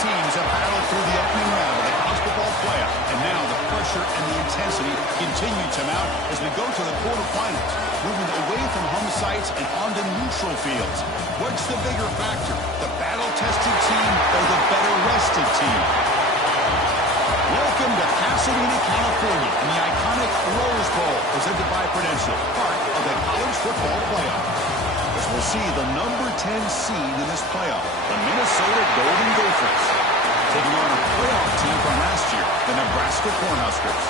teams have battled through the opening round of the college football playoff, and now the pressure and the intensity continue to mount as we go to the quarterfinals, moving away from home sites and onto neutral fields. What's the bigger factor, the battle-tested team or the better-rested team? Welcome to Pasadena, California, in the iconic Rose Bowl, presented by Prudential, part of the college football playoff. As we'll see the number 10 seed in this playoff, the Minnesota Golden Gophers, taking on a playoff team from last year, the Nebraska Cornhuskers.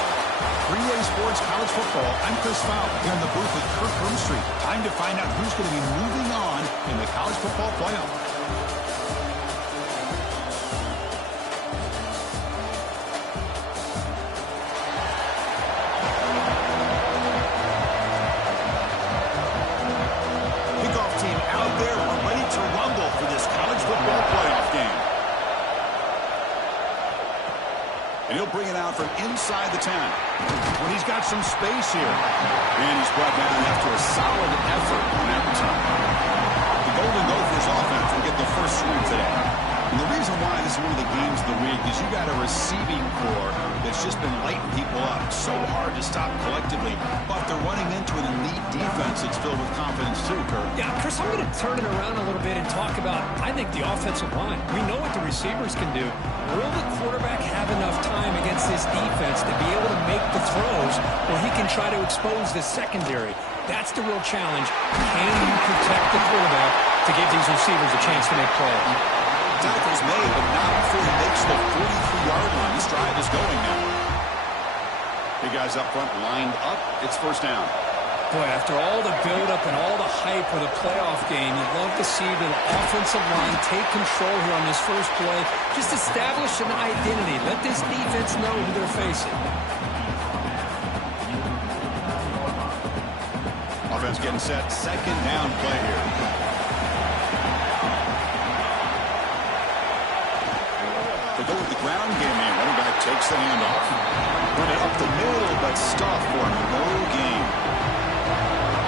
3A Sports College Football, I'm Chris Fowler, here in the booth with Kirk Broomstreet. Time to find out who's going to be moving on in the college football playoff. And he'll bring it out from inside the 10. When he's got some space here. And he's brought down after a solid effort on that return. The Golden Gophers offense will get the first swing today. And the reason why this is one of the games of the week is you got a receiving core that's just been lighting people up. So hard to stop collectively. But they're running into an elite defense that's filled with confidence too, Kirk. Yeah, Chris, I'm going to turn it around a little bit and talk about, I think, the offensive line. We know what the receivers can do. Will the quarterback have enough time against this defense to be able to make the throws where he can try to expose the secondary? That's the real challenge. Can you protect the quarterback to give these receivers a chance to make plays? Tackle's made, but not before he makes the 43-yard line. This drive is going now. Big guys up front lined up. It's first down. Boy, after all the build-up and all the hype with a playoff game, you'd love to see the offensive line take control here on this first play. Just establish an identity. Let this defense know who they're facing. Offense getting set. Second down play here. They go with the ground game here. Running back takes the handoff. Run it up the middle, but stop for no gain.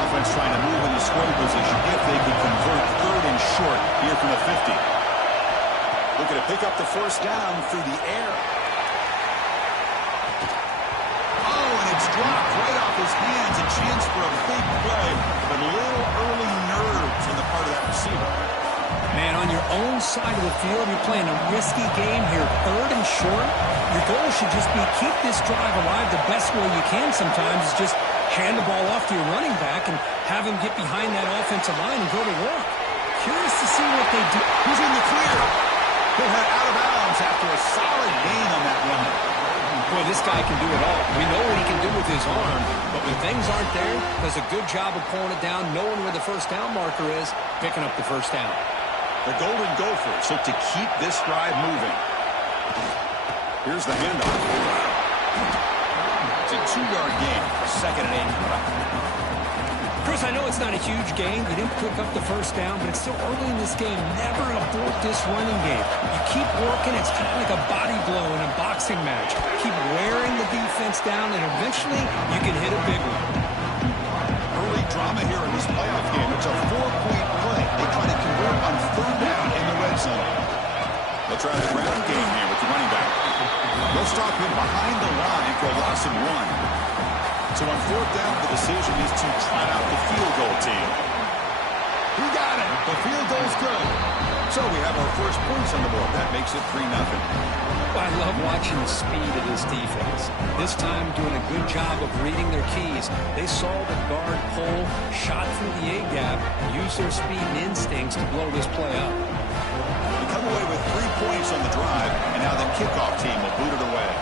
Offense trying to move into scoring position if they could convert third and short here from the 50. Looking to pick up the first down through the air. Oh, and it's dropped right off his hands. A chance for a big play, but a little early nerves on the part of that receiver. Man, on your own side of the field, you're playing a risky game here. Third and short, your goal should just be keep this drive alive the best way you can sometimes is just hand the ball off to your running back and have him get behind that offensive line and go to work. Curious to see what they do. He's in the clear. He'll head out of bounds after a solid gain on that run. Boy, this guy can do it all. We know what he can do with his arm, but when things aren't there, does a good job of pulling it down, knowing where the first down marker is, picking up the first down. The Golden Gophers look to keep this drive moving. Here's the handoff. It's a 2-yard gain. Second and 8. Chris, I know it's not a huge gain. You didn't pick up the first down, but it's still early in this game. Never abort this running game. You keep working. It's kind of like a body blow in a boxing match. Keep wearing the defense down, and eventually you can hit a big one. Early drama here in this playoff game. It's a 4-point play. They try to convert on third down in the red zone. They'll try the ground game here with the running back. They'll stop him behind the line for a loss of 1. So on fourth down, the decision is to try out the field goal team. He got it. The field goal's good. So we have our first points on the board. That makes it 3-0. I love watching the speed of this defense. This time doing a good job of reading their keys. They saw the guard pull, shot through the A-gap, used their speed and instincts to blow this play up. They come away with 3 points on the drive, and now the kickoff team will boot it away.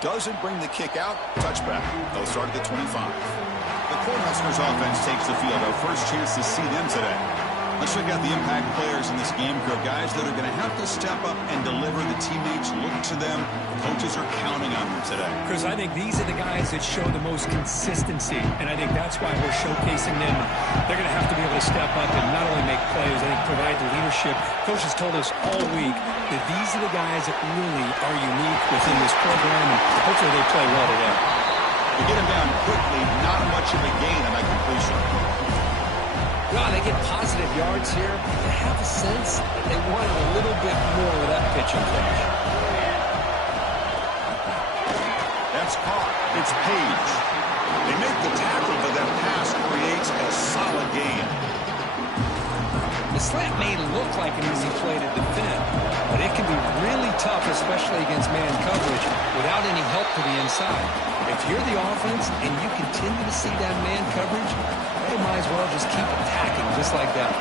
Doesn't bring the kick out. Touchback. They'll start at the 25. The Cornhuskers offense takes the field. Our first chance to see them today. Let's check out the impact players in this game, Kirk. Guys that are going to have to step up and deliver. The teammates look to them. Coaches are counting on them today. Chris, I think these are the guys that show the most consistency, and I think that's why we're showcasing them. They're going to have to be able to step up and not only make plays, I think provide the leadership. Coaches told us all week that these are the guys that really are unique within this program, and hopefully they play well today. They get him down quickly, not much of a gain on that completion. Well, they get positive yards here. I have a sense that they wanted a little bit more with that pitching finish. That's caught. It's Page. They make the tackle, but that pass creates a solid gain. The slant may look like an easy play to defend, but it can be really tough, especially against man coverage, without any help to the inside. If you're the offense and you continue to see that man coverage, they might as well just keep attacking just like that.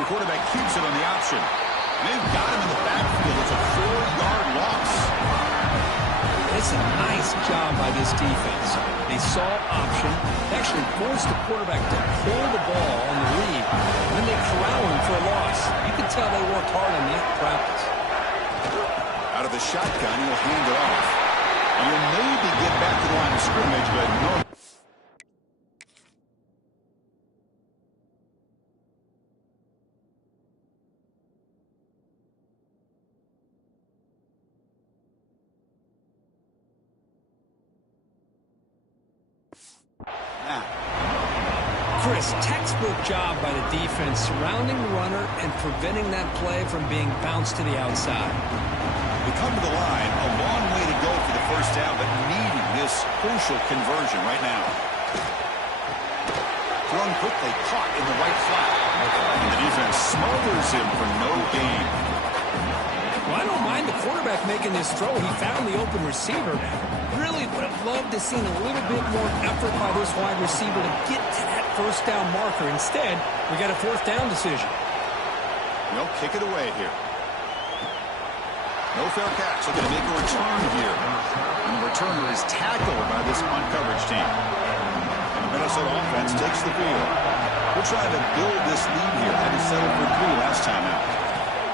The quarterback keeps it on the option. They've got him in the backfield. It's a 4-yard loss. It's a nice job by this defense. They saw option, actually forced the quarterback to pull the ball on the read, and then they corral him for a loss. You can tell they worked hard on that practice. Out of the shotgun, he'll hand it off. And he'll maybe get back to the line of scrimmage, but no. Chris, textbook job by the defense surrounding the runner and preventing that play from being bounced to the outside. They come to the line, a long way to go for the first down, but needing this crucial conversion right now. Thrown quickly, caught in the right flat. And the defense smothers him for no gain. Well, I don't mind the quarterback making this throw. He found the open receiver. Really would have loved to have seen a little bit more effort by this wide receiver to get to that first down marker. Instead, we got a fourth down decision. They'll kick it away here. No fair catch. They're going to make a return here. And the returner is tackled by this punt coverage team. And the Minnesota offense takes the field. We're trying to build this lead here. Had to settle for 3 last time out.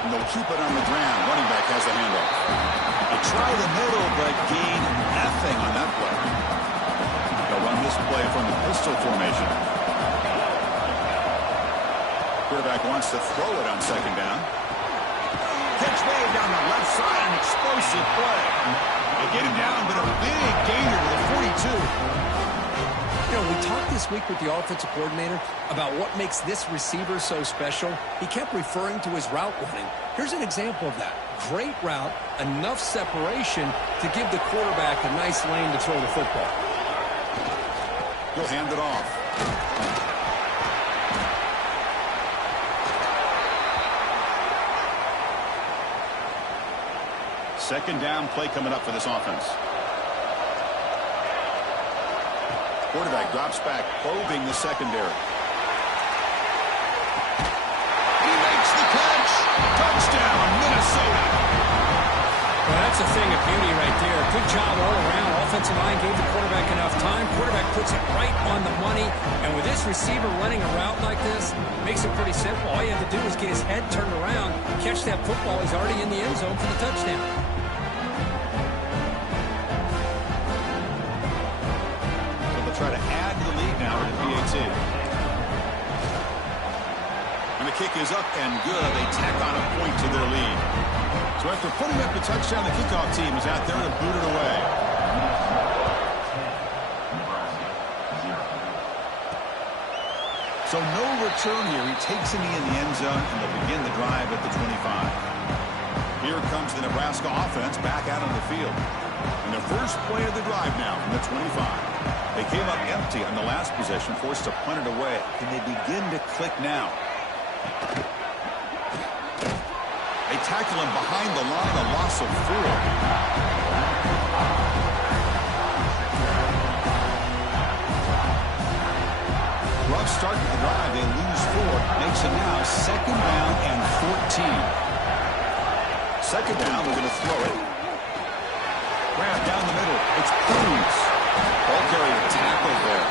And they'll keep it on the ground. Running back has the handoff. They try the middle, but gain nothing on that play. They'll run this play from the pistol formation. Quarterback wants to throw it on second down. Catch made down the left side, an explosive play. They get him down, but a big gainer to the 42. You know, we talked this week with the offensive coordinator about what makes this receiver so special. He kept referring to his route running. Here's an example of that. Great route, enough separation to give the quarterback a nice lane to throw the football. He'll hand it off. Second down play coming up for this offense. Quarterback drops back, probing the secondary. He makes the catch. Touchdown, Minnesota. Well, that's a thing of beauty right there. Good job all around. Offensive line gave the quarterback enough time. Quarterback puts it right on the money. And with this receiver running a route like this, makes it pretty simple. All you have to do is get his head turned around, catch that football. He's already in the end zone for the touchdown. Try to add to the lead now with the PAT. And the kick is up and good. They tack on a point to their lead. So after putting up the touchdown, the kickoff team is out there to boot it away. So no return here. He takes him in the end zone, and they'll begin the drive at the 25. Here comes the Nebraska offense back out on the field. And the first play of the drive now from the 25. They came up empty on the last possession, forced to punt it away. Can they begin to click now? They tackle him behind the line, a loss of 4. Rough start to the drive. They lose 4. Makes it now second down and 14. Second down, we're going to throw it. Grab down the middle. It's Cruz. Ball carrier tackled there.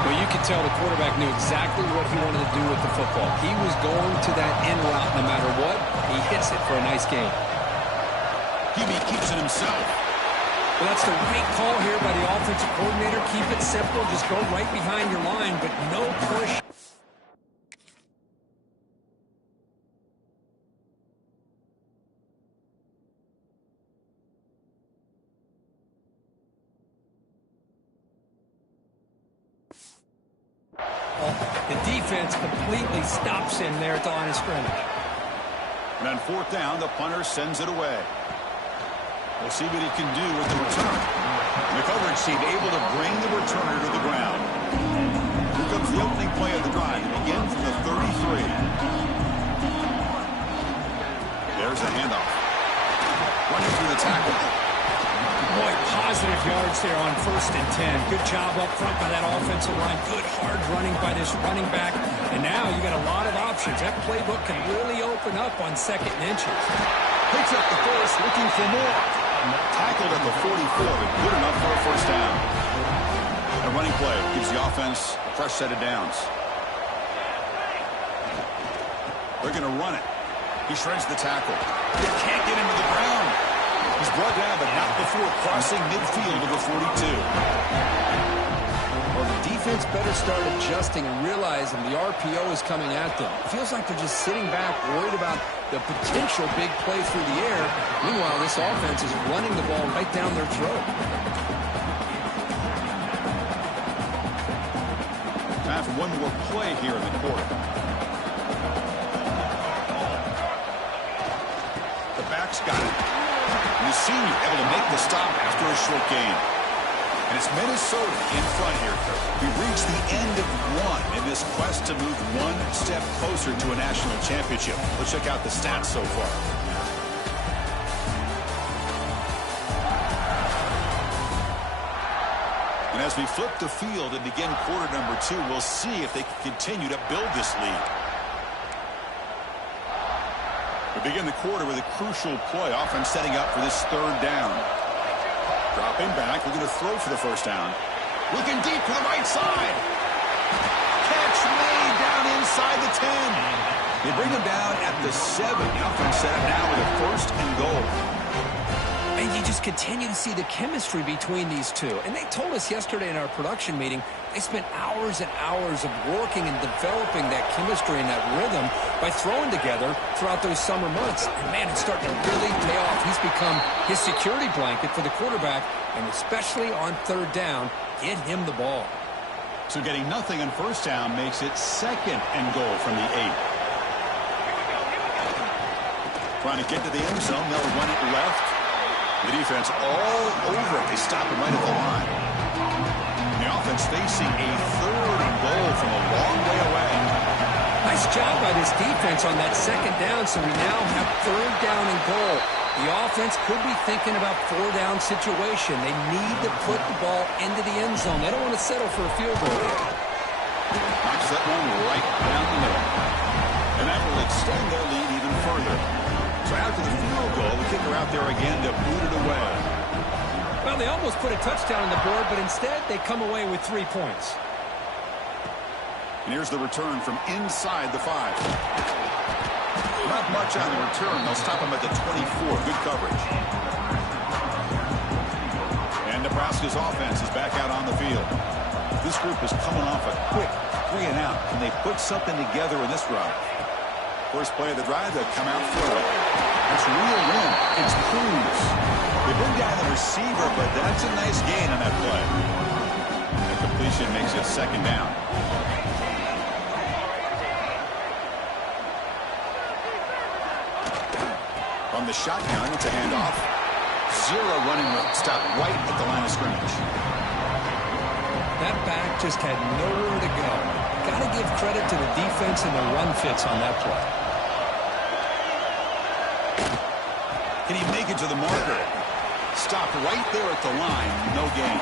Well, you could tell the quarterback knew exactly what he wanted to do with the football. He was going to that end route no matter what. He hits it for a nice gain. He keeps it himself. Well, that's the right call here by the offensive coordinator. Keep it simple. Just go right behind your line, but no push. The defense completely stops him there at the line of scrimmage. And on fourth down, the punter sends it away. We'll see what he can do with the return. And the coverage team able to bring the returner to the ground. Here comes the opening play of the drive. It begins from the 33. There's the handoff. Running through the tackle. Boy, positive yards there on 1st and 10. Good job up front by that offensive line. Good hard running by this running back. And now you got a lot of options. That playbook can really open up on 2nd and inches. Picks up the first, looking for more. Tackled at the 44, but good enough for a first down. A running play gives the offense a fresh set of downs. They're going to run it. He shreds the tackle. They can't get him to the ground. He's brought down, but not before crossing midfield of the 42. Well, the defense better start adjusting and realizing the RPO is coming at them. It feels like they're just sitting back, worried about the potential big play through the air. Meanwhile, this offense is running the ball right down their throat. Time for one more play here in the quarter. The back's got it. And the senior able to make the stop after a short gain. And it's Minnesota in front here. We've reached the end of one in this quest to move one step closer to a national championship. Let's check out the stats so far. And as we flip the field and begin quarter number 2, we'll see if they can continue to build this lead. We begin the quarter with a crucial play, often setting up for this 3rd down. Dropping back, looking to throw for the first down. Looking deep to the right side. Catch made down inside the 10. They bring him down at the 7. The offense set up now with a 1st and goal. And you just continue to see the chemistry between these two. And they told us yesterday in our production meeting, they spent hours and hours of working and developing that chemistry and that rhythm by throwing together throughout those summer months. And, man, it's starting to really pay off. He's become his security blanket for the quarterback, and especially on 3rd down, get him the ball. So getting nothing on 1st down makes it 2nd and goal from the 8. Trying to get to the end zone. They'll run it left. The defense all over it. They stop him right at the line. The offense facing a 3rd and goal from a long way away. Nice job by this defense on that 2nd down, so we now have 3rd down and goal. The offense could be thinking about 4-down situation. They need to put the ball into the end zone. They don't want to settle for a field goal here. Knocks that one right down the middle. And that will extend their lead even further. So after the field goal, the kicker out there again to boot it away. Well, they almost put a touchdown on the board, but instead they come away with 3 points. And here's the return from inside the 5. Not much on the return. They'll stop him at the 24. Good coverage. And Nebraska's offense is back out on the field. This group is coming off a quick 3 and out. Can they put something together in this drive? First play of the drive, they'll come out throwing. It's real win. It's Cruz. They bring down the receiver, but that's a nice gain on that play. The completion makes it 2nd down. From the shotgun, it's a handoff. 0 running stop right at the line of scrimmage. That back just had nowhere to go. Got to give credit to the defense and the run fits on that play. Can he make it to the marker? Stopped right there at the line. No gain.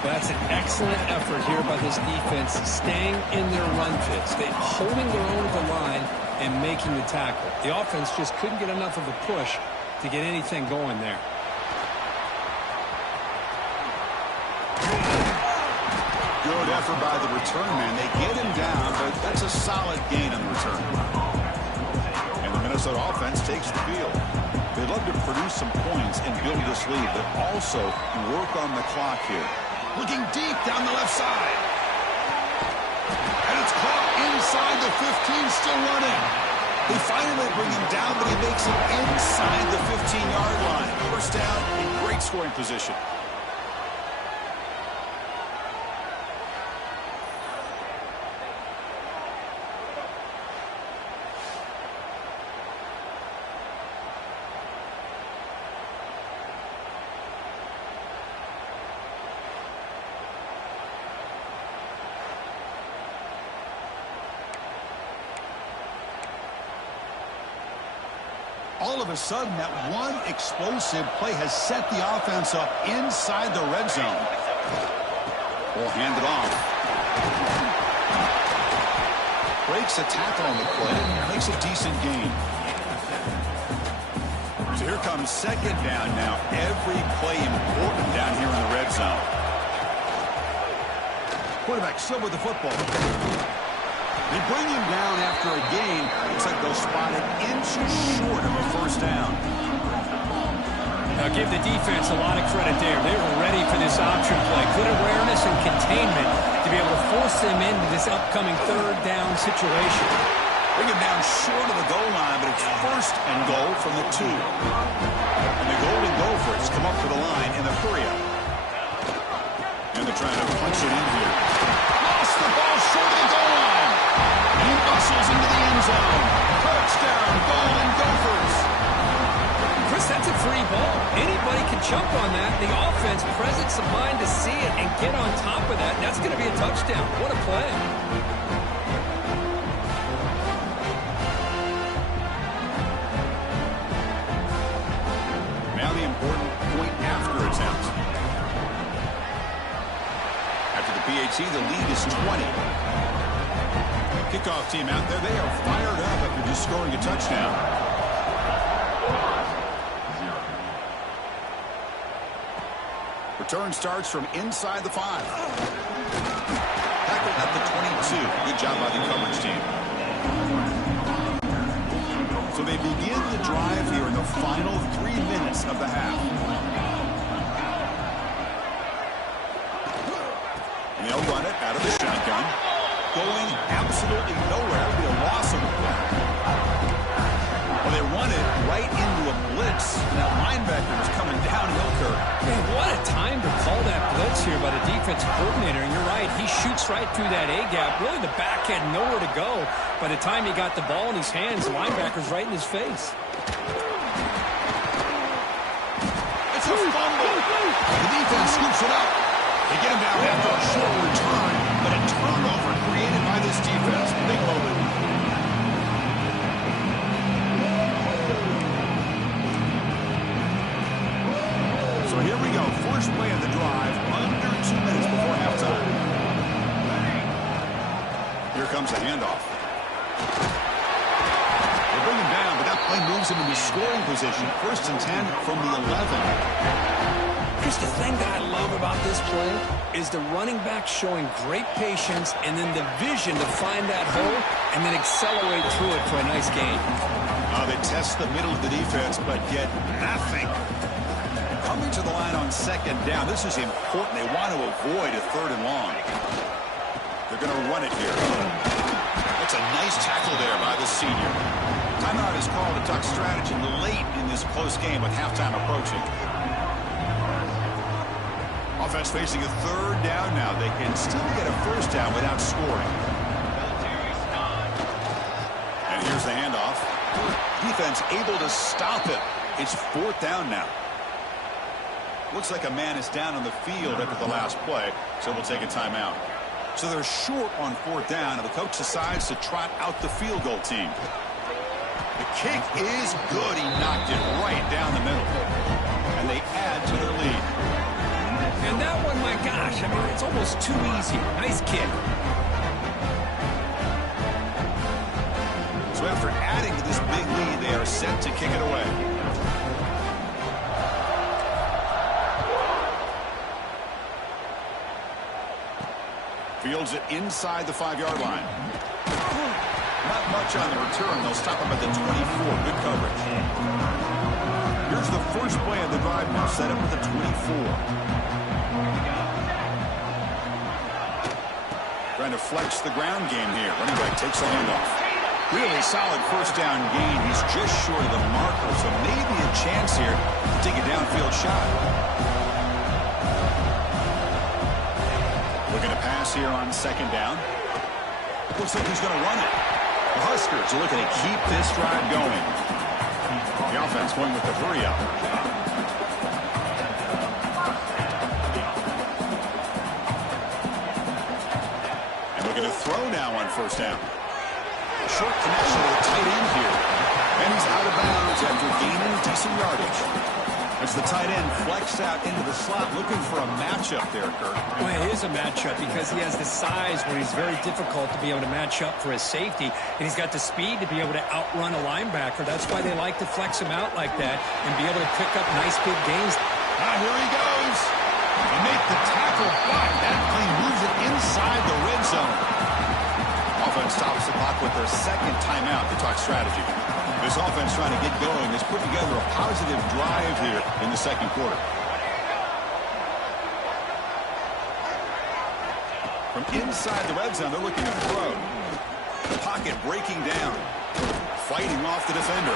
That's an excellent effort here by this defense, staying in their run fits. They're holding their own at the line and making the tackle. The offense just couldn't get enough of a push to get anything going there. Good effort by the return man. They get him down, but that's a solid gain on the return. And the Minnesota offense takes the field. They'd love to produce some points and build this lead, but also work on the clock here. Looking deep down the left side. And it's caught inside the 15, still running. They finally bring him down, but he makes it inside the 15-yard line. First down, in great scoring position. All of a sudden, that one explosive play has set the offense up inside the red zone. Will hand it off. Breaks a tackle on the play. Makes a decent gain. So here comes second down now. Every play important down here in the red zone. Quarterback still with the football. They bring him down after a gain. Looks like they'll spot it inches short of a first down. Now give the defense a lot of credit there. They were ready for this option play. Good awareness and containment to be able to force them into this upcoming third down situation. Bring him down short of the goal line, but it's first and goal from the 2. And the Golden Gophers come up to the line in the hurry-up. And they're trying to punch it in here. Lost the ball short of the goal line. And he bustles into the end zone. Touchdown, Golden Gophers. Chris, that's a free ball. Anybody can jump on that. The offense, presence of mind to see it and get on top of that. That's going to be a touchdown. What a play. Now the important point after attempt. After the PAT, the lead is 20. Kickoff team out there, they are fired up after just scoring a touchdown. Return starts from inside the 5. Tackle at the 22. Good job by the coverage team. So they begin the drive here in the final 3 minutes of the half. And they'll run it out of the shotgun. Going absolutely nowhere. It'll be a loss of the play. Well, they run it right into a blitz. And that linebacker is coming downhill, Kirk. Man, what a time to call that blitz here by the defensive coordinator. And you're right, he shoots right through that A-gap. Really, the back had nowhere to go. By the time he got the ball in his hands, the linebacker's right in his face. It's a fumble. The defense scoops it up. They get him down after a short return, but a turnover created by this defense. Big moment. So here we go. First play of the drive, under 2 minutes before halftime. Here comes the handoff. They bring him down, but that play moves him into scoring position. 1st and 10 from the 11. Chris, the thing that I love about this play is the running back showing great patience and then the vision to find that hole and then accelerate through it for a nice gain. They test the middle of the defense, but get nothing. Coming to the line on 2nd down, this is important. They want to avoid a 3rd and long. They're going to run it here. That's a nice tackle there by the senior. Timeout is called to talk strategy late in this close game with halftime approaching. Offense facing a 3rd down now. They can still get a 1st down without scoring. And here's the handoff. Defense able to stop it. It's 4th down now. Looks like a man is down on the field after the last play, so we'll take a timeout. So they're short on 4th down, and the coach decides to trot out the field goal team. The kick is good. He knocked it right down the middle. And they add to their lead. And that one, my gosh, I mean, it's almost too easy. Nice kick. So after adding to this big lead, they are set to kick it away. Fields it inside the 5-yard line. Not much on the return. They'll stop him at the 24. Good coverage. Here's the first play of the drive now, set up at the 24. Trying to flex the ground game here. Running back takes the handoff. Really solid 1st down gain. He's just short of the marker, so maybe a chance here to take a downfield shot. Looking to pass here on 2nd down. Looks like he's going to run it. The Huskers are looking to keep this drive going. The offense going with the hurry-up. And looking to throw now on 1st down. Short connection to the tight end here. And he's out of bounds after decent yardage. As the tight end flexed out into the slot, looking for a matchup there, Kirk. Well, it is a matchup because he has the size where he's very difficult to be able to match up for his safety, and he's got the speed to be able to outrun a linebacker. That's why they like to flex him out like that and be able to pick up nice big gains. Here he goes. They make the tackle, but that play moves it inside the red zone. Offense stops the clock with their second timeout to talk strategy. This offense trying to get going has put together a positive drive here in the second quarter. From inside the red zone, they're looking to throw. The pocket breaking down. Fighting off the defender.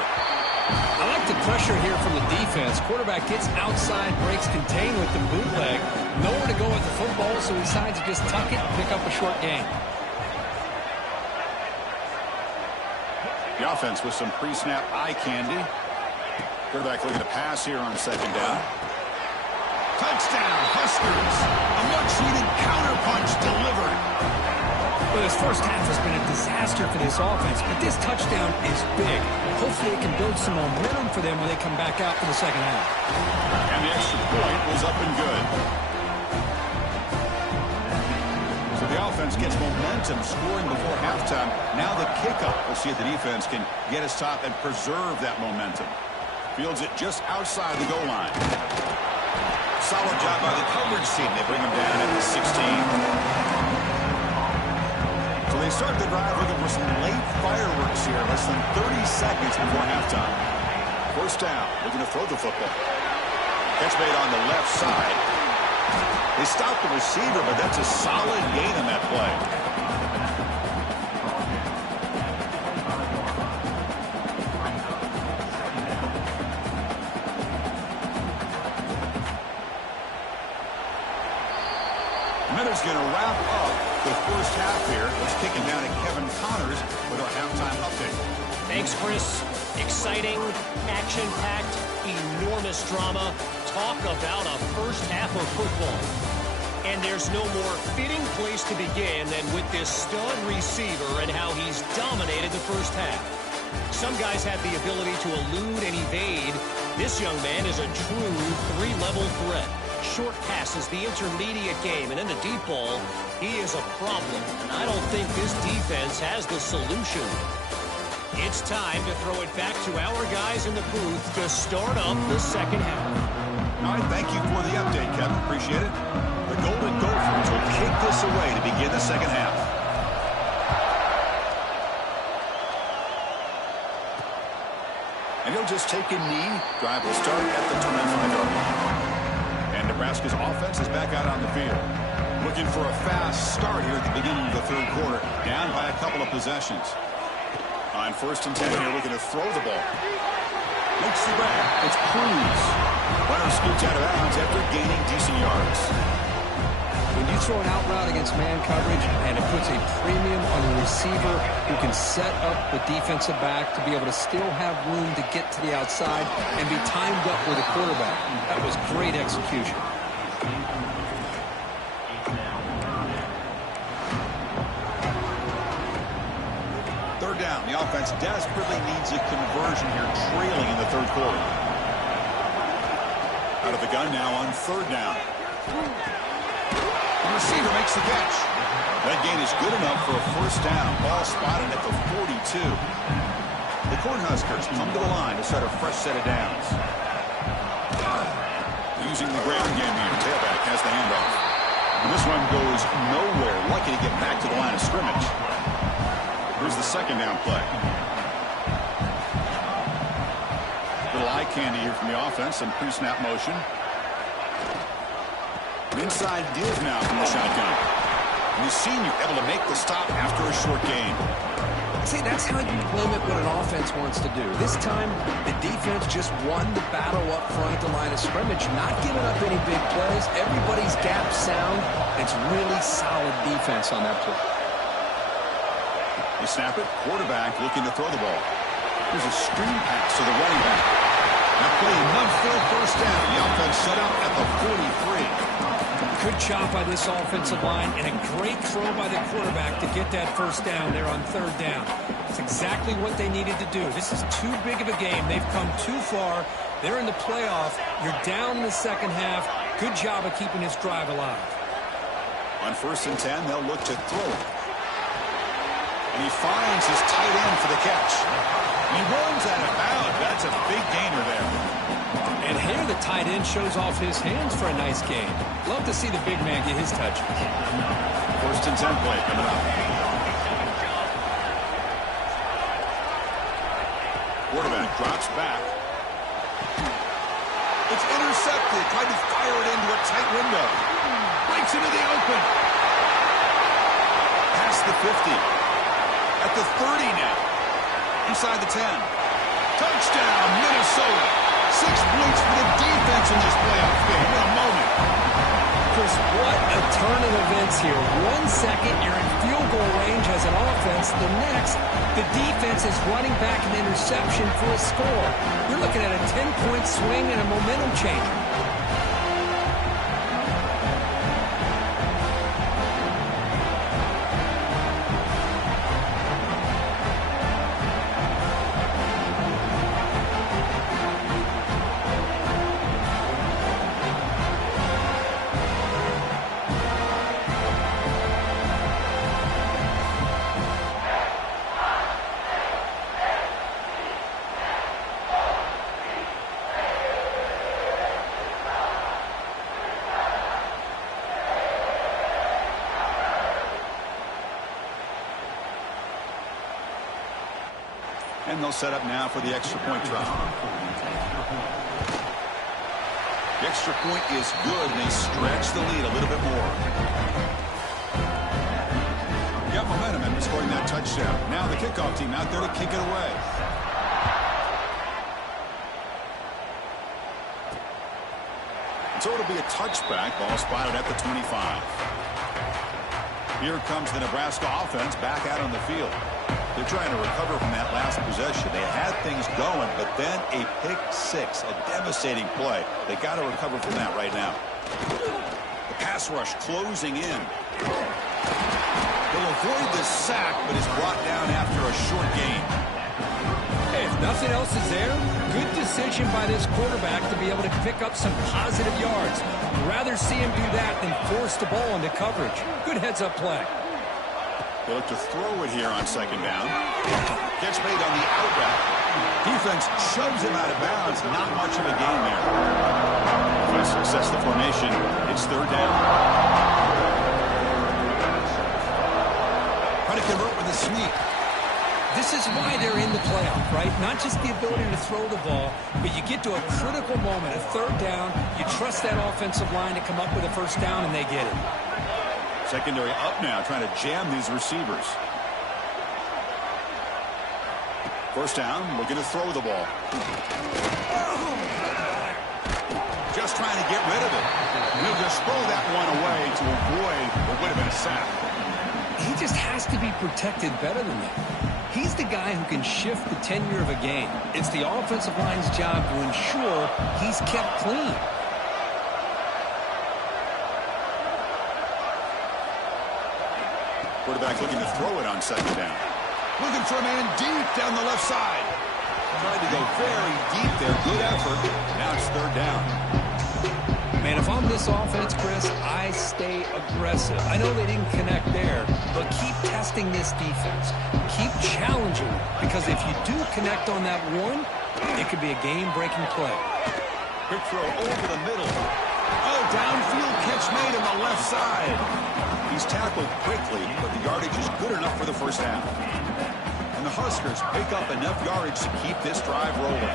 I like the pressure here from the defense. Quarterback gets outside, breaks contain with the bootleg. Nowhere to go with the football, so he decides to just tuck it and pick up a short gain. The offense with some pre-snap eye candy. Quarterback looking to pass here on second down. Touchdown, Huskers. A much-needed counterpunch delivered. Well, this first half has been a disaster for this offense, but this touchdown is big. Hopefully it can build some momentum for them when they come back out for the second half. And the extra point was up and good. So the offense gets momentum scoring before halftime. Now the kickoff. We'll see if the defense can get his top and preserve that momentum. Fields it just outside the goal line. Solid job by the coverage team. They bring him down at the 16. So they start the drive looking for some late fireworks here. Less than 30 seconds before halftime. First down. Looking to throw the football. Catch made on the left side. They stopped the receiver, but that's a solid gain on that play. Miller's going to wrap up the first half here. Let's kick it down to Kevin Connors with our halftime update. Thanks, Chris. Exciting, action-packed, enormous drama. Talk about a first half of football. And there's no more fitting place to begin than with this stud receiver and how he's dominated the first half. Some guys have the ability to elude and evade. This young man is a true three-level threat. Short passes, the intermediate game, and then the deep ball, he is a problem. And I don't think this defense has the solution. It's time to throw it back to our guys in the booth to start up the second half. All right, thank you for the update, Kevin. Appreciate it. The Golden Gophers will kick this away to begin the second half. And he'll just take a knee. Drive will start at the 25-yard line. And Nebraska's offense is back out on the field. Looking for a fast start here at the beginning of the third quarter. Down by a couple of possessions. On 1st and 10 here, looking to throw the ball. Makes the grab. It's Cruz. Runner scoots out of bounds after gaining decent yards. When you throw an out route against man coverage, and it puts a premium on a receiver who can set up the defensive back to be able to still have room to get to the outside and be timed up with a quarterback. That was great execution. Third down. The offense desperately needs a conversion here, trailing in the third quarter. Out of the gun now on 3rd down. The receiver makes the catch. That gain is good enough for a first down. Ball spotted at the 42. The Cornhuskers come to the line to start a fresh set of downs. Using the ground game here. Tailback has the handoff. And this one goes nowhere. Lucky to get back to the line of scrimmage. Here's the second down play. Little eye candy here from the offense. Some pre-snap motion. Inside give now from the shotgun. And the senior able to make the stop after a short gain. See, that's how you limit what an offense wants to do. This time, the defense just won the battle up front at the line of scrimmage, not giving up any big plays. Everybody's gap sound. It's really solid defense on that play. They snap it. Quarterback looking to throw the ball. Here's a screen pass to the running back. That play enough for a first down. The offense set up at the 43. Good job by this offensive line and a great throw by the quarterback to get that first down there on 3rd down. It's exactly what they needed to do. This is too big of a game. They've come too far. They're in the playoff. You're down in the second half. Good job of keeping this drive alive. On 1st and 10, they'll look to throw it. And he finds his tight end for the catch. He runs out of bounds. That's a big gainer there. And here the tight end shows off his hands for a nice gain. Love to see the big man get his touch. 1st and 10 play coming up. Quarterback drops back. It's intercepted. Tried to fire it into a tight window. Breaks into the open. Past the 50. At the 30 now. Inside the 10. Touchdown, Minnesota. 6 points for the defense in this playoff game. In a moment. Chris, what a turn of events here. 1 second, you're in field goal range as an offense. The next, the defense is running back an interception for a score. You're looking at a 10-point swing and a momentum changer. And they'll set up now for the extra point try. The extra point is good, and they stretch the lead a little bit more. Got momentum and scoring that touchdown. Now the kickoff team out there to kick it away. So it'll be a touchback. Ball spotted at the 25. Here comes the Nebraska offense back out on the field. They're trying to recover from that last possession. They had things going, but then a pick six, a devastating play. They got to recover from that right now. The pass rush closing in. They'll avoid the sack, but is brought down after a short gain. Hey, if nothing else is there, good decision by this quarterback to be able to pick up some positive yards. Rather see him do that than force the ball into coverage. Good heads-up play. They look to throw it here on 2nd down. Gets made on the out route. Defense shoves him out of bounds. Not much of a gain there. Trying to success the formation. It's 3rd down. Trying to convert with a sneak. This is why they're in the playoff, right? Not just the ability to throw the ball, but you get to a critical moment, a 3rd down. You trust that offensive line to come up with a 1st down, and they get it. Secondary up now, trying to jam these receivers. 1st down, looking to throw the ball. Just trying to get rid of it. And he'll just throw that one away to avoid what would have been a sack. He just has to be protected better than that. He's the guy who can shift the tenure of a game. It's the offensive line's job to ensure he's kept clean. Quarterback looking to throw it on 2nd down. Looking for a man deep down the left side. Tried to go very deep there. Good effort. Now it's 3rd down. Man, if I'm this offense, Chris, I stay aggressive. I know they didn't connect there, but keep testing this defense. Keep challenging them, because if you do connect on that one, it could be a game-breaking play. Quick throw over the middle. Oh, downfield catch made on the left side. He's tackled quickly, but the yardage is good enough for the 1st half. And the Huskers pick up enough yardage to keep this drive rolling.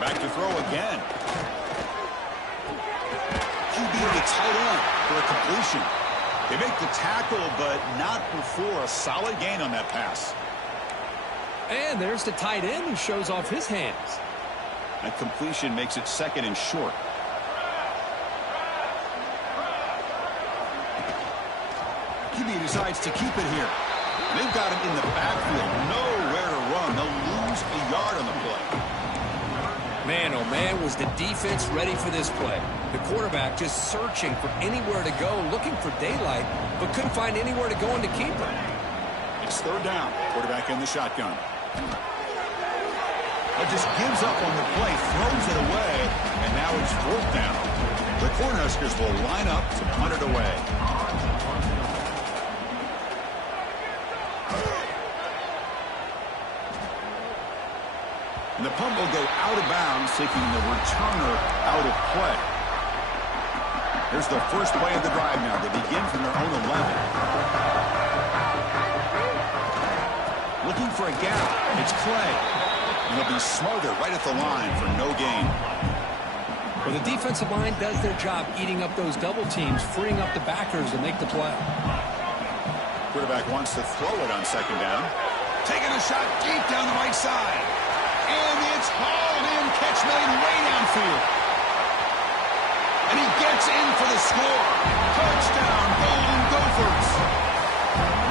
Back to throw again. QB to the tight end for a completion. They make the tackle, but not before a solid gain on that pass. And there's the tight end who shows off his hands. That completion makes it 2nd and short. QB decides to keep it here. They've got him in the backfield. Nowhere to run. They'll lose a yard on the play. Man, oh man, was the defense ready for this play. The quarterback just searching for anywhere to go, looking for daylight, but couldn't find anywhere to go into keeper. It's Bucks, third down. Quarterback in the shotgun. But just gives up on the play, throws it away, and now it's fourth down. The Cornhuskers will line up to punt it away. And the punt will go out of bounds, taking the returner out of play. Here's the first play of the drive now. They begin from their own 11. Looking for a gap. It's Clay. And he'll be smothered right at the line for no gain. Well, the defensive line does their job eating up those double teams, freeing up the backers to make the play. Quarterback wants to throw it on second down. Taking a shot deep down the right side. And it's hauled in. Catch made way downfield. And he gets in for the score. Touchdown, Golden Gophers.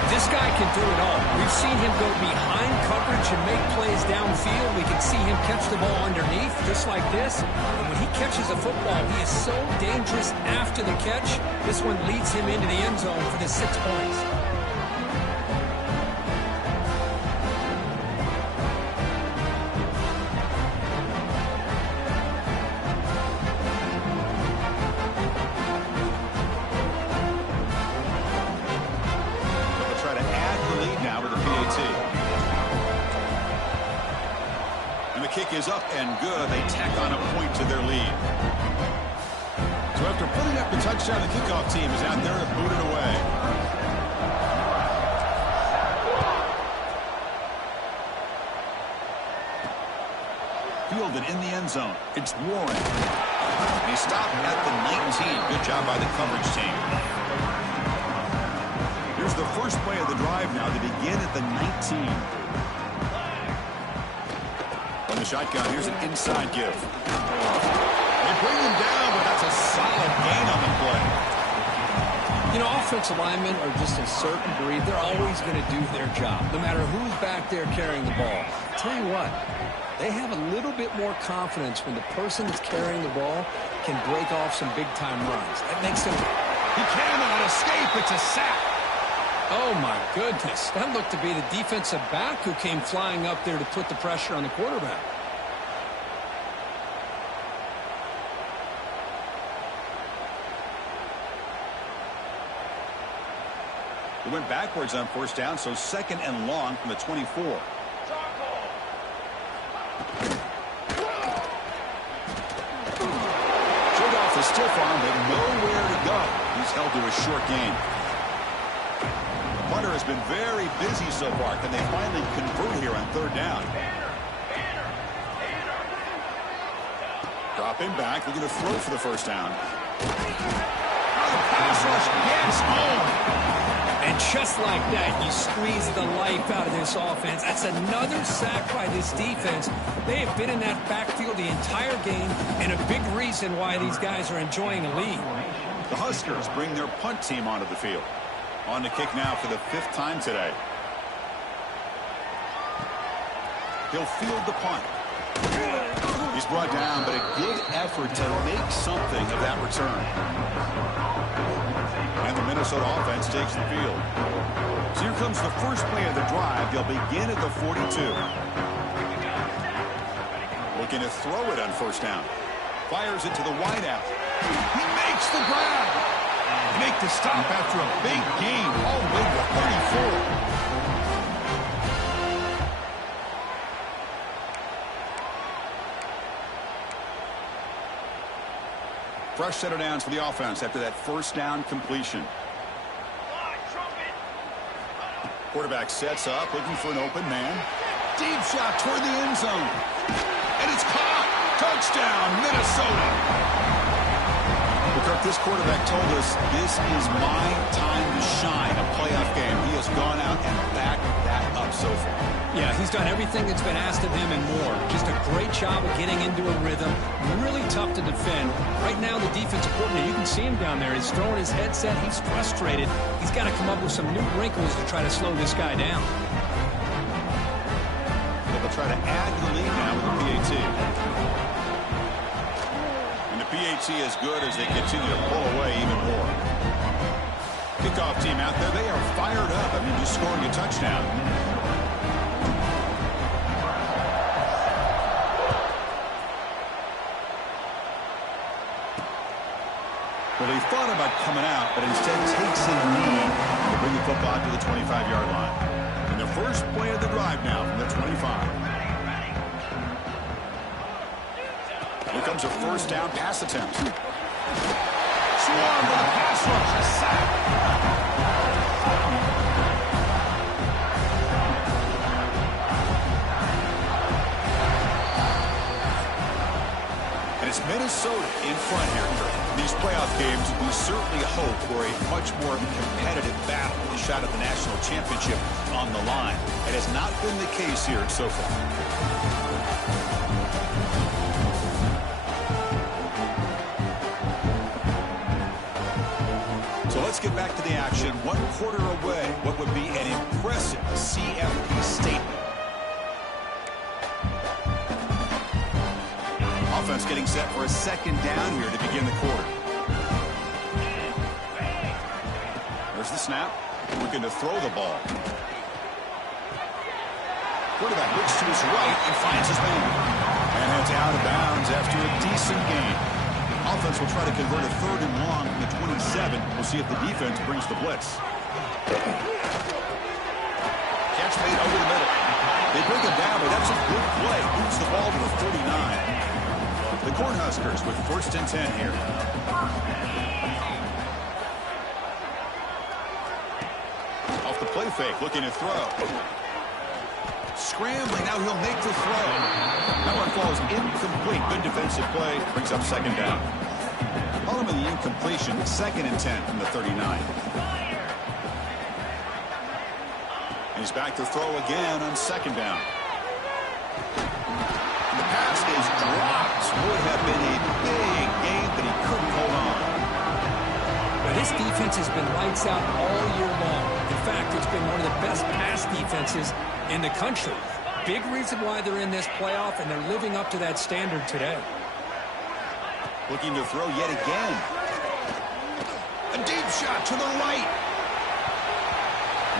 This guy can do it all. We've seen him go behind coverage and make plays downfield. We can see him catch the ball underneath, just like this. And when he catches a football, he is so dangerous after the catch. This one leads him into the end zone for the 6 points. Kick is up and good. They tack on a point to their lead. So after putting up the touchdown, the kickoff team is out there to boot it away. Fielded in the end zone. It's Warren. He stopped at the 19. Good job by the coverage team. Here's the first play of the drive now. They begin at the 19. The shotgun. Here's an inside give. They bring him down, but that's a solid gain on the play. You know, offensive linemen are just a certain breed. They're always going to do their job, no matter who's back there carrying the ball. I'll tell you what, they have a little bit more confidence when the person that's carrying the ball can break off some big-time runs. That makes them... He cannot escape. It's a sack. Oh, my goodness. That looked to be the defensive back who came flying up there to put the pressure on the quarterback. He went backwards on first down, so second and long from the 24. Showed off the stiff arm, but nowhere to go. He's held to a short gain. Punter has been very busy so far. Can they finally convert here on third down? Drop him back. They're going to throw for the first down. Now the pass rush gets home. And just like that, you squeeze the life out of this offense. That's another sack by this defense. They have been in that backfield the entire game, and a big reason why these guys are enjoying a lead. The Huskers bring their punt team onto the field. On the kick now for the 5th time today. He'll field the punt. He's brought down, but a good effort to make something of that return. And the Minnesota offense takes the field. So here comes the first play of the drive. They'll begin at the 42. Looking to throw it on first down. Fires it to the wideout. He makes the grab. Make the stop after a big gain all the way to 34. Fresh set of downs for the offense after that first down completion. Quarterback sets up, looking for an open man. Deep shot toward the end zone. And it's caught. Touchdown, Minnesota. This quarterback told us this is my time to shine, a playoff game. He has gone out and backed that up so far. Yeah, he's done everything that's been asked of him and more. Just a great job of getting into a rhythm. Really tough to defend. Right now, the defensive coordinator, you can see him down there. He's throwing his headset. He's frustrated. He's got to come up with some new wrinkles to try to slow this guy down. They'll try to add to the lead now with the PAT. PAT as good as they continue to pull away even more. Kickoff team out there, they are fired up. I mean, just scoring a touchdown. Well, he thought about coming out, but instead takes a knee to bring the football to the 25-yard line. And the first play of the drive now from the 25. Here comes a first down pass attempt. Swarm with a pass rush, a sack. And it's Minnesota in front here. These playoff games, we certainly hope for a much more competitive battle, a shot at the national championship on the line. It has not been the case here so far. So let's get back to the action. 1 quarter away, what would be an impressive CFB statement. Offense getting set for a second down here to begin the quarter. There's the snap. Looking to throw the ball. Quarterback looks to his right and finds his man. And it's out of bounds after a decent gain. Offense will try to convert a 3rd and long from the 27. We'll see if the defense brings the blitz. Catch made over the middle. They bring him down, but that's a good play. Moves the ball to the 39. The Cornhuskers with 1st and 10 here. Off the play fake, looking to throw. Scrambling, now he'll make the throw. That one falls incomplete. Good defensive play, brings up 2nd down. Follow him in the incompletion, 2nd and 10 from the 39. He's back to throw again on 2nd down. The pass is dropped. Would have been a big game, but he couldn't hold on. Now, this defense has been lights out all year long. In fact, it's been one of the best pass defenses in the country. Big reason why they're in this playoff, and they're living up to that standard today. Looking to throw yet again. A deep shot to the right.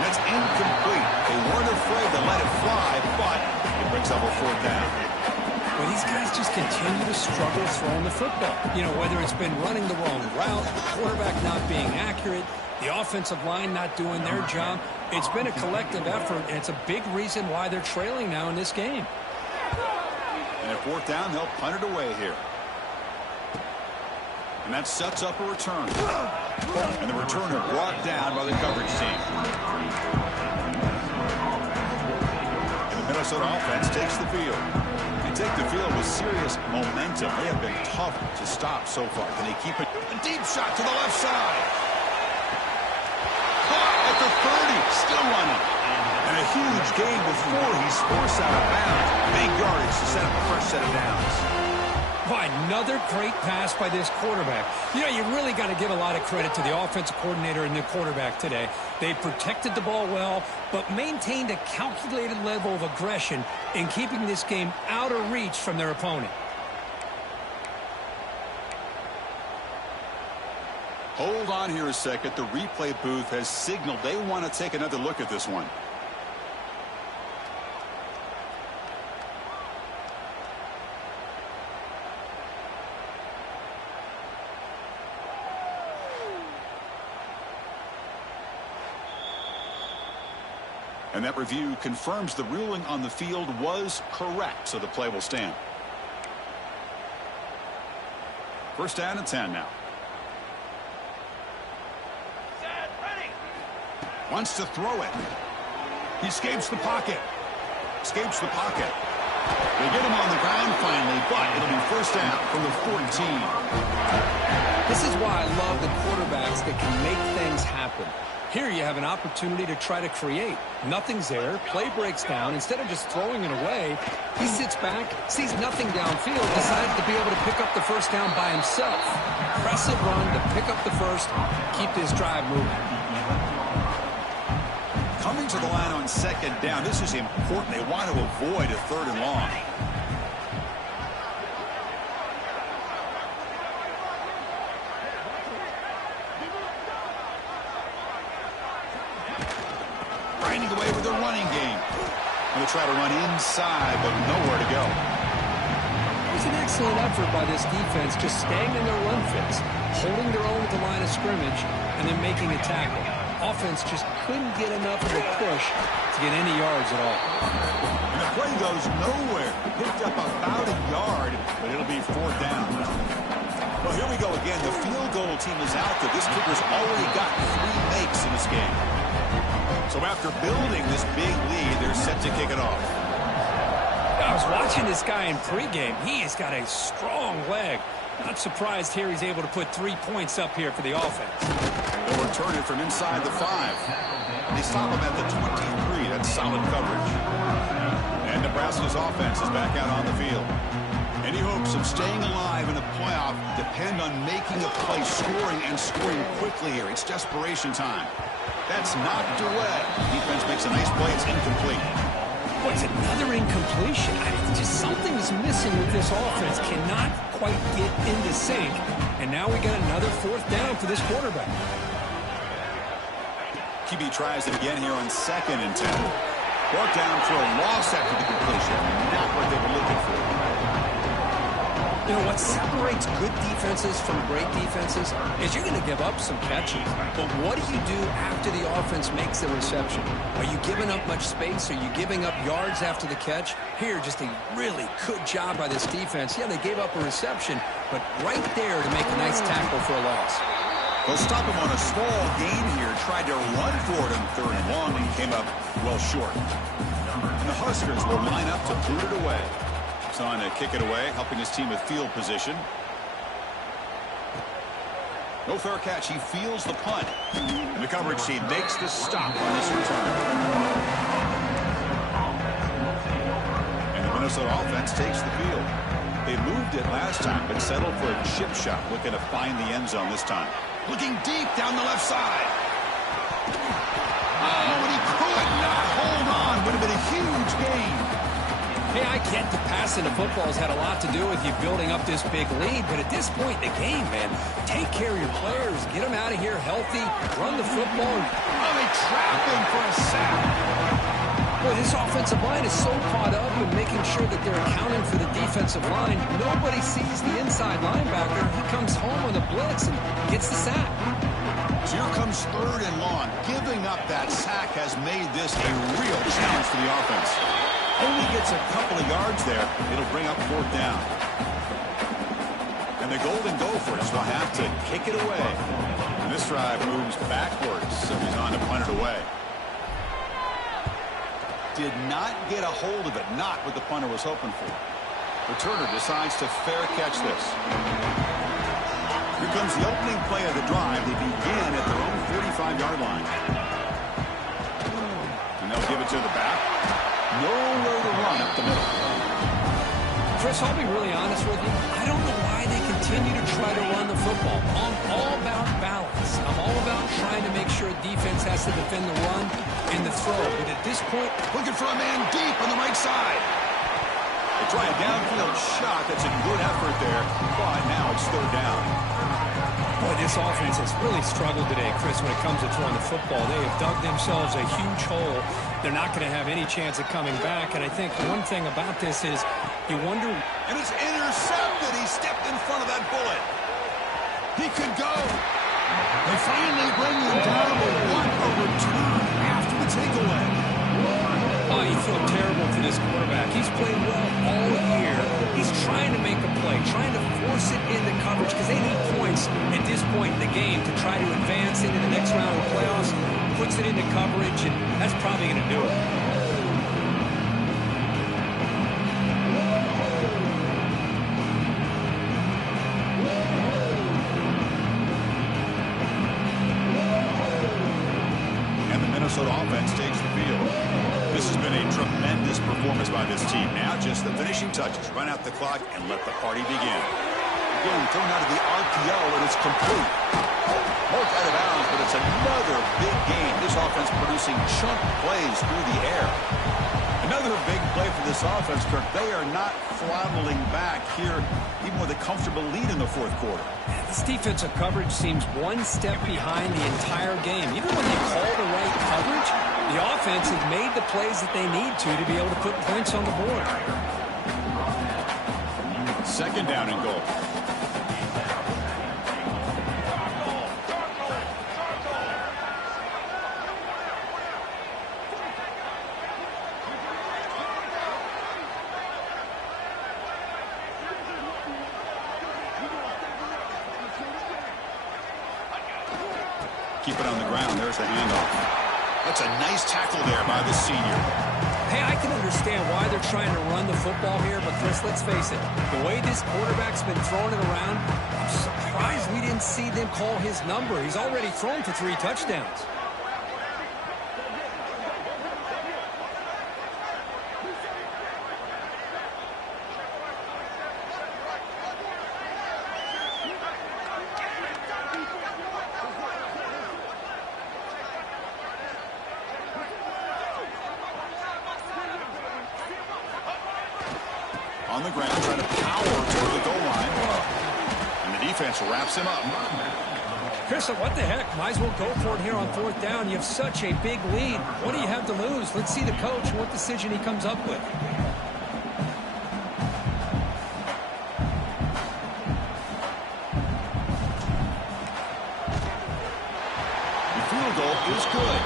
And that's incomplete. They weren't afraid to let it fly, but it brings up a 4th down. Well, these guys just continue to struggle throwing the football. You know, whether it's been running the wrong route, the quarterback not being accurate, the offensive line not doing their job. It's been a collective effort, and it's a big reason why they're trailing now in this game. And at 4th down, they'll punt it away here. And that sets up a return. And the returner brought down by the coverage team. And the Minnesota offense takes the field. They take the field with serious momentum. They have been tough to stop so far. Can they keep it? A deep shot to the left side. Caught at the 30. Still running. And a huge gain before he's forced out of bounds. Big yardage to set up a fresh set of downs. By another great pass by this quarterback. You know, you really got to give a lot of credit to the offensive coordinator and the quarterback today. They protected the ball well, but maintained a calculated level of aggression in keeping this game out of reach from their opponent. Hold on here a second. The replay booth has signaled they want to take another look at this one. And that review confirms the ruling on the field was correct, so the play will stand. 1st down and 10 now. Wants to throw it. He escapes the pocket. Escapes the pocket. They get him on the ground finally, but it'll be 1st down from the 14. This is why I love the quarterbacks that can make things happen. Here you have an opportunity to try to create. Nothing's there. Play breaks down. Instead of just throwing it away, he sits back, sees nothing downfield, decides to be able to pick up the 1st down by himself. Impressive run to pick up the 1st, keep this drive moving. Coming to the line on 2nd down. This is important. They want to avoid a 3rd and long. grinding away with their running game. Going to try to run inside, but nowhere to go. It was an excellent effort by this defense, just staying in their run fits, holding their own at the line of scrimmage, and then making a tackle. Offense just couldn't get enough of a push to get any yards at all. And the play goes nowhere. Picked up about a yard, but it'll be 4th down. Well, here we go again. The field goal team is out there. This kicker's already got 3 makes in this game. So after building this big lead, they're set to kick it off. I was watching this guy in pregame. He has got a strong leg. Not surprised here he's able to put 3 points up here for the offense. They'll return it from inside the 5. They stop him at the 23. That's solid coverage. And Nebraska's offense is back out on the field. Any hopes of staying alive in the playoff depend on making a play, scoring quickly here. It's desperation time. That's knocked away. Defense makes a nice play. It's incomplete. Boy, it's another incompletion. Just something's missing with this offense. Cannot quite get into sync. And now we got another 4th down for this quarterback. QB tries it again here on 2nd and 10. Brought down for a loss after the completion. Not what they were looking for. You know, what separates good defenses from great defenses is you're going to give up some catches. But what do you do after the offense makes the reception? Are you giving up much space? Are you giving up yards after the catch? Here, just a really good job by this defense. Yeah, they gave up a reception, but right there to make a nice tackle for a loss. They'll stop him on a small gain here. Tried to run for it on 3rd and long and came up well short. And the Huskers will line up to boot it away. He's on to kick it away, helping his team with field position. No fair catch. He feels the punt. And the coverage team makes the stop on this return. And the Minnesota offense takes the field. They moved it last time, but settled for a chip shot, looking to find the end zone this time. Looking deep down the left side. Oh, and he could not hold on. Would have been a huge gain. Hey, I get the passing of football has had a lot to do with you building up this big lead, but at this point in the game, man, take care of your players. Get them out of here healthy. Run the football. Oh, they trap him for a sack. Boy, this offensive line is so caught up in making sure that they're accounting for the defensive line. Nobody sees the inside linebacker. He comes home on the blitz and gets the sack. So here comes 3rd and long. Giving up that sack has made this a real challenge for the offense. Only gets a couple of yards there. It'll bring up 4th down. And the Golden Gophers will have to kick it away. And this drive moves backwards, so he's on to punt it away. Did not get a hold of it. Not what the punter was hoping for. Returner decides to fair catch this. Here comes the opening play of the drive. They begin at their own 45-yard line. And they'll give it to the back. Nowhere to run up the middle. Chris, I'll be really honest with you. I don't know why they continue to try to run the football. I'm all about balance. I'm all about trying to make sure defense has to defend the run and the throw. But at this point, looking for a man deep on the right side. They try a downfield shot. That's a good effort there. But now it's 3rd down. Boy, this offense has really struggled today, Chris, when it comes to throwing the football. They have dug themselves a huge hole. They're not going to have any chance of coming back. And I think one thing about this is you wonder. And it's intercepted. He stepped in front of that bullet. He could go. They finally bring him down, but what a return after the takeaway. Oh, you feel terrible for this quarterback. He's played well all year. He's trying to make a play, trying to force it into coverage because they need points at this point in the game to try to advance into the next round of the playoffs. Puts it into coverage, and that's probably going to do it. And the Minnesota offense takes the field. This has been a tremendous performance by this team. Now just the finishing touches. Run out the clock and let the party begin. Again, thrown out of the RPO, and it's complete. Marked out of bounds, but it's another big game. This offense producing chunk plays through the air. Another big play for this offense, Kirk. They are not throttling back here, even with a comfortable lead in the 4th quarter. This defensive coverage seems one step behind the entire game. Even when they call the right coverage, the The offense has made the plays that they need to be able to put points on the board. Second down and goal. Keep it on the ground. There's the handoff. That's a nice tackle there by the senior. Hey, I can understand why they're trying to run the football here, but Chris, let's face it. The way this quarterback's been throwing it around, I'm surprised we didn't see them call his number. He's already thrown for 3 touchdowns. On the ground, trying to power toward the goal line. And the defense wraps him up. Chris, what the heck? Might as well go for it here on 4th down. You have such a big lead. What do you have to lose? Let's see the coach and what decision he comes up with. The field goal is good.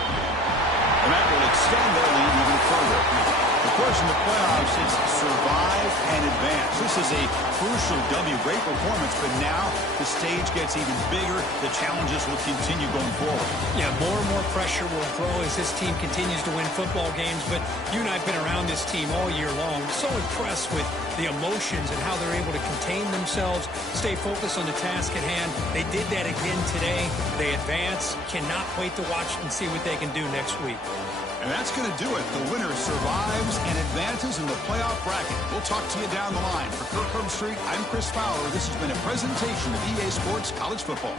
And that will extend their lead even further. Of course, in the playoffs, it's survive and advance. This is a crucial W. Great performance, but now the stage gets even bigger. The challenges will continue going forward. Yeah, more and more pressure will grow as this team continues to win football games. But you and I have been around this team all year long. So impressed with the emotions and how they're able to contain themselves, stay focused on the task at hand. They did that again today. They advance. Cannot wait to watch and see what they can do next week. And that's going to do it. The winner survives and advances in the playoff bracket. We'll talk to you down the line. For Kirk Herbstreit, I'm Chris Fowler. This has been a presentation of EA Sports College Football.